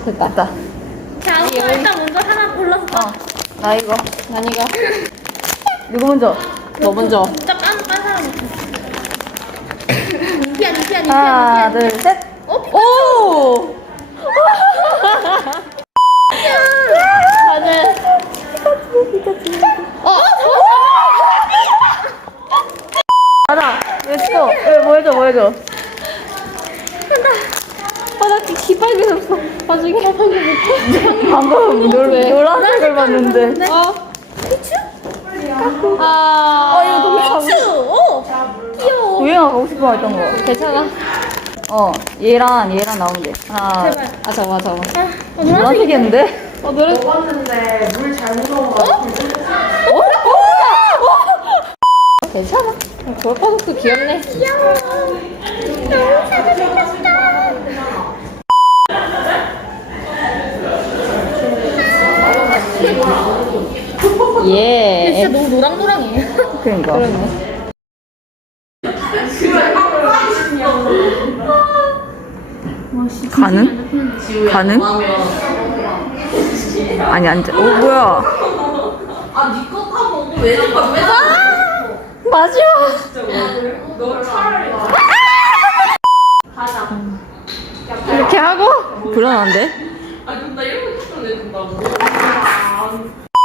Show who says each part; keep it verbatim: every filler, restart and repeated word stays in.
Speaker 1: 됐다. 됐다.
Speaker 2: 자, 우선 일단 먼저 하나 골라서.
Speaker 1: 어, 나 이거.
Speaker 2: 난 이거.
Speaker 1: 누구 먼저?
Speaker 2: 너 먼저. 진짜 깐, 깐 사람부터. 니피야, 니피야, 니피야.
Speaker 1: 하나, 둘, 셋.
Speaker 2: 어?
Speaker 1: 오!
Speaker 2: 다들. 어?
Speaker 1: 가자. 렛츠고. 왜, 뭐 해줘, 뭐 해줘.
Speaker 2: 아, 나 지금 시뻘개졌어. 나중에 방금 못
Speaker 1: 방금 노, 노란색을 봤는데.
Speaker 2: 어? 피추? 아,
Speaker 1: 어, 이거 너무 가고
Speaker 2: 피추! 어! 귀여워.
Speaker 1: 유행하고 싶어 했던 거.
Speaker 2: 괜찮아.
Speaker 1: 어, 얘랑 얘랑 나오면 돼. 하나.
Speaker 2: 제발.
Speaker 1: 아, 잠깐만, 잠깐만.
Speaker 2: 아, 어,
Speaker 1: 노란색이었는데?
Speaker 2: 어, 노래.
Speaker 3: 먹었는데 물 잘못 넣어가지고
Speaker 1: 어? 어?
Speaker 2: 괜찮아. 골파독도 귀엽네. 귀여워. 너무 잘 생겼다.
Speaker 1: 예.
Speaker 2: 진짜 너무 노랑노랑해.
Speaker 1: 그러니까. 가능? 가능? 아니, 앉아. 어, 뭐야.
Speaker 3: 아니거 타먹고 왜 저거 왜
Speaker 1: 마지막.
Speaker 3: 너 차라리 나
Speaker 1: 이렇게 하고? 불안한데?
Speaker 3: 아니 나 이렇게 탔던 애 준다고